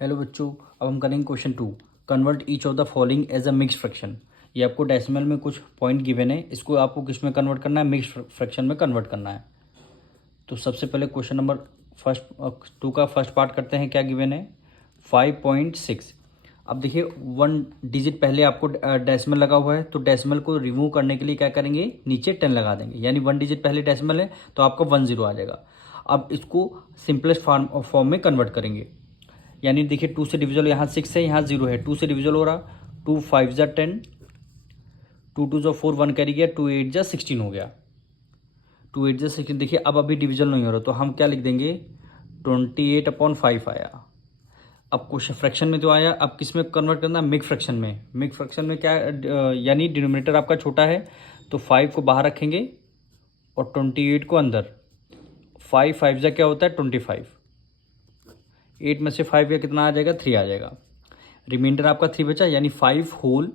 Hello बच्चों, अब हम करेंगे question 2। Convert each of the following as a mix fraction. ये आपको डेसिमल में कुछ पॉइंट गिवन है, इसको आपको किस में कन्वर्ट करना है, मिक्स फ्रैक्शन में कन्वर्ट करना है। तो सबसे पहले क्वेश्चन नंबर फर्स्ट 2 का फर्स्ट पार्ट करते हैं। क्या गिवन है? 5.6। अब देखिए 1 डिजिट पहले आपको डेसिमल लगा हुआ है, तो डेसिमल को रिमूव करने के लिए क्या करेंगे, नीचे 10 लगा देंगे, यानी 1 डिजिट पहले डेसिमल है तो आपका 10 आ जाएगा। अब इसको सिंपलेस्ट फॉर्म में कन्वर्ट करेंगे, यानी देखिए 2 से डिविजल, यहाँ 6 है, यहाँ 0 है, 2 से डिविजल हो रहा, 2 5 जा 10, 2 2 जा 4, 1 कैरी गया, 2 8 जा 16 हो गया, 2 8 जा 16। देखिए अब अभी डिविजल नहीं हो रहा, तो हम क्या लिख देंगे, 28/5 आया। अब क्वेश्चन फ्रैक्शन में तो आया, अब किस में कन्वर्ट करना, मिक्स फ्रैक्शन में। मिक्स फ्रैक्शन में क्या यानी डिनोमिनेटर आपका छोटा है, तो 5 को बाहर रखेंगे और 28 को अंदर। 5 5 जा क्या होता है, 25, 8 में से 5 का कितना आ जाएगा, 3 आ जाएगा। रिमाइंडर आपका 3 बचा, यानी 5 होल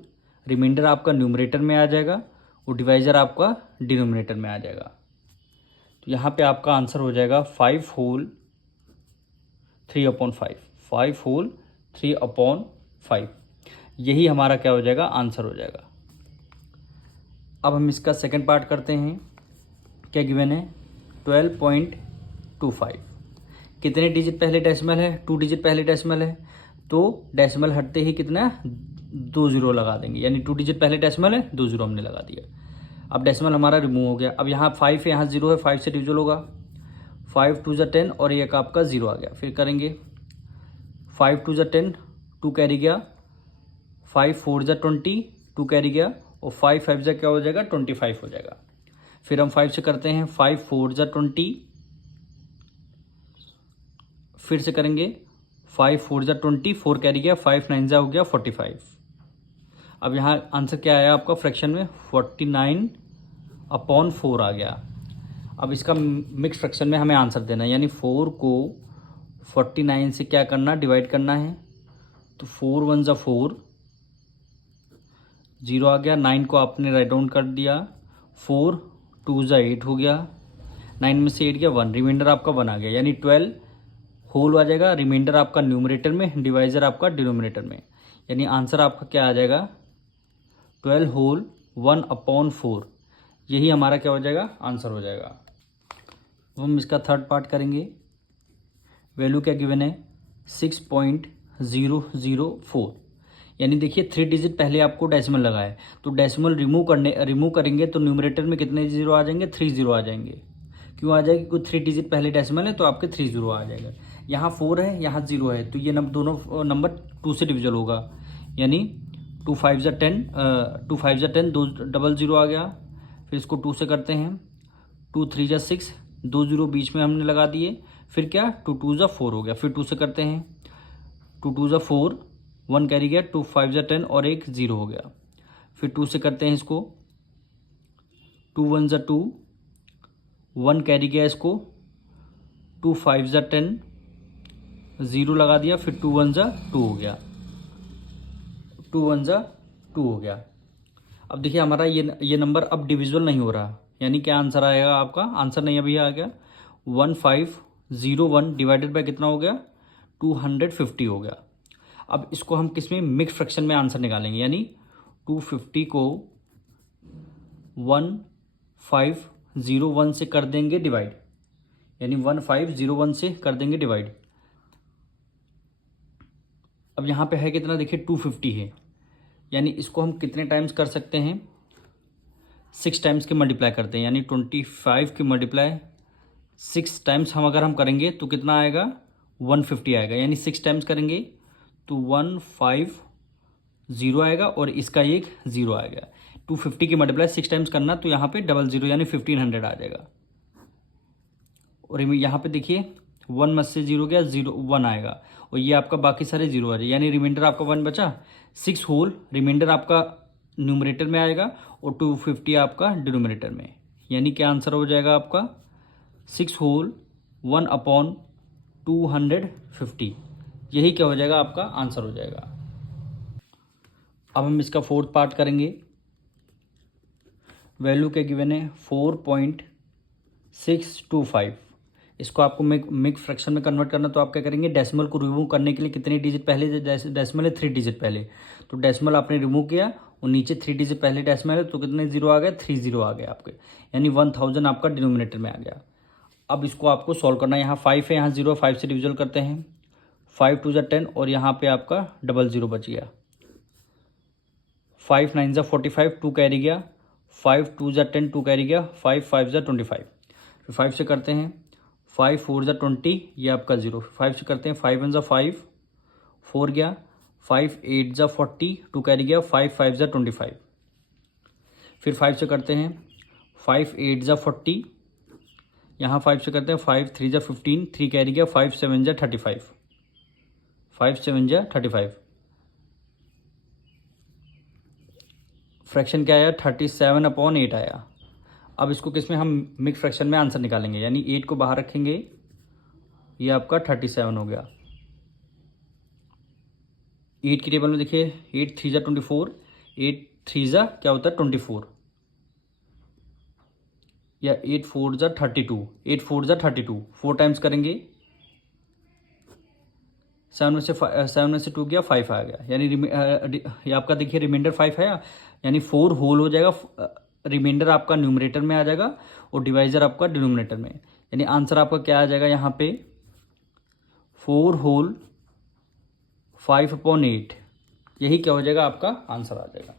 रिमाइंडर आपका न्यूमरेटर में आ जाएगा और डिवाइजर आपका डिनोमिनेटर में आ जाएगा। तो यहाँ पे आपका आंसर हो जाएगा 5 होल 3/5, 5 होल 3/5। यही हमारा क्या हो जाएगा, आंसर हो जाएगा। अब हम इसका सेकंड पार्ट करते हैं। क्या गिवन है, 12.25। कितने डिजिट पहले डेसिमल है, 2 डिजिट पहले डेसिमल है, तो डेसिमल हटते ही कितना 2 0 लगा देंगे, यानी 2 डिजिट पहले डेसिमल है, 2 0 हमने लगा दिया। अब डेसिमल हमारा रिमूव हो गया। अब यहाँ 5 है, यहाँ 0 है, 5 से डिविजल होगा, 5 2 जा 10 और एक आपका 0 आ गया। फिर करेंगे 5 2 जा 10, 2 कैरी गया, 5 4 जा 20, 2 कैरी गया, और 5 5 जा क्या हो जाएगा, 25 हो जाएगा। फिर हम 5 से करते हैं, 5 4 जा 20, फिर से करेंगे 5 4 जा 20, 4 कैरी गया, 5 9 जा हो गया 45। अब यहाँ आंसर क्या आया आपका फ्रैक्शन में, 49/4 आ गया। अब इसका मिक्स फ्रैक्शन में हमें आंसर देना है, यानी 4 को 49 से क्या करना, डिवाइड करना है। तो 4 1 जा 4, 0 आ गया, 9 को आपने राइट डाउन कर दिया, 4 2 जा 8 हो गया, 9 में से 8 गया 1, रिमाइंडर आपका 1 आ गया, यानी 12 होल आ जाएगा, रिमाइंडर आपका न्यूमरेटर में, डिवाइजर आपका डिनोमिनेटर में, यानी आंसर आपका क्या आ जाएगा, 12 होल 1/4। यही हमारा क्या हो जाएगा, आंसर हो जाएगा। अब हम इसका थर्ड पार्ट करेंगे। वैल्यू क्या गिवन है, 6.004, यानी देखिए 3 डिजिट पहले आपको डेसिमल लगा है, तो डेसिमल रिमूव करेंगे तो न्यूमरेटर में कितने 0 आ जाएंगे, 3 0 आ जाएंगे। क्यों आ जाएगी, क्योंकि 3 डिजिट पहले डेसिमल है तो आपके 3 0 आ जाएगा। यहाँ 4 है, यहाँ 0 है, तो ये दोनों नंबर 2 से डिविजल होगा, यानी 2 5 जा 10, 2 5 जा 10, 2 डबल 0 आ गया। फिर इसको 2 से करते हैं, 2 3 जा 6, 2 0 बीच में हमने लगा दिए, फिर क्या 2 2 जा 4 हो गया। फिर 2 से करते हैं, 2 2 जा 4, 1 कैरी गया, 2 5 जा 10 और एक 0 हो गया। फिर 2 से करते हैं इसको, 2 1 जा 2, 1 कैरी गया, इसको 2 5 जा 10, 0 लगा दिया, फिर 2 1 जा 2 हो गया, 2 1 जा 2 हो गया। अब देखिए हमारा ये नंबर अब डिविजिबल नहीं हो रहा, यानी क्या आंसर आएगा आपका, आंसर नहीं अभी आ गया, 1501 डिवाइडेड बाय कितना हो गया, 250 हो गया। अब इसको हम किस में, मिक्स फ्रैक्शन में आंसर निकालेंगे, यानी 250 को 1501 से कर देंगे डिवाइड, यानी 1501 से कर देंगे डिवाइड। अब यहाँ पे है कितना, देखिए 250 है, यानी इसको हम कितने टाइम्स कर सकते हैं, 6 टाइम्स के मल्टीप्लाई करते हैं, यानी 25 की मल्टीप्लाई 6 टाइम्स अगर हम करेंगे तो कितना आएगा, 150 आएगा, यानी 6 टाइम्स करेंगे तो 150 आएगा और इसका एक 0 आएगा। 250 की मल्टीप्लाई 6 टाइम्स करना, तो यहाँ पे 00 यानी 1500 आ जाएगा। और यहाँ पे देखिए 1 में से 0 गया, 0 1 आएगा, और ये आपका बाकी सारे 0 आ जाए, यानी रिमाइंडर आपका 1 बचा, 6 होल रिमाइंडर आपका न्यूमरेटर में आएगा और 250 आपका डिनोमिनेटर में, यानी क्या आंसर हो जाएगा आपका, 6 होल 1/250। यही क्या हो जाएगा, आपका आंसर हो जाएगा। अब हम इसका फोर्थ पार्ट करेंगे। वैल्यू क्या गिवन है, 4.625। इसको आपको मिक्स फ्रैक्शन में कन्वर्ट करना, तो आप क्या करेंगे, डेसिमल को रिमूव करने के लिए कितने डिजिट पहले, डेसिमल है 3 डिजिट पहले, तो डेसिमल आपने रिमूव किया और नीचे 3 डिजिट पहले डेसिमल है, तो कितने जीरो आ गए, 3 जीरो आ गए आपके, यानी 1000 आपका डिनोमिनेटर में आ गया। अब इसको आपको सॉल्व करना है, यहाँ 5 है, यहाँ 0, 5 से डिविजल करते हैं, 5 2 जा 10 और यहाँ पे आपका डबल 0 बच गया, 5 9 जा 45, 2 कैरी गया, 5 2 जा 10, 2 कैरी गया, 5 5 जा 25, फिर 5 से करते हैं, 5 4 जा 20, ये आपका 0, 5 से करते हैं, 5 1 जा 5, 4 गया, 5 8 जा 40, 2 कैरी गया, 5 5 जा 25, फिर 5 से करते हैं, 5 8 जा 40, यहाँ 5 से करते हैं, 5 3 जा 15, 3 कैरी गया, 5 7 जा 35, 5 7 जा 35, फ्रैक्शन क्या आया, 37/8 आया। अब इसको किस में हम मिक्स फ्रैक्शन में आंसर निकालेंगे, यानी 8 को बाहर रखेंगे, ये आपका 37 हो गया। 8 की टेबल में देखिए, 8 3 जा 24, 8 3 जा क्या होता है 24, या 8 4 जा 32, 8 4 जा 32, 4 टाइम्स करेंगे, 7 में से 2 गया, 5 आ गया, यानी ये आपका देखिए रिमाइंडर 5 है, यानी 4 होल हो जाएगा, रिमाइंडर आपका न्यूमरेटर में आ जाएगा और डिवाइजर आपका डिनोमिनेटर में, यानी आंसर आपका क्या आ जाएगा, यहाँ पे 4 होल 5/8, यही क्या हो जाएगा, आपका आंसर आ जाएगा।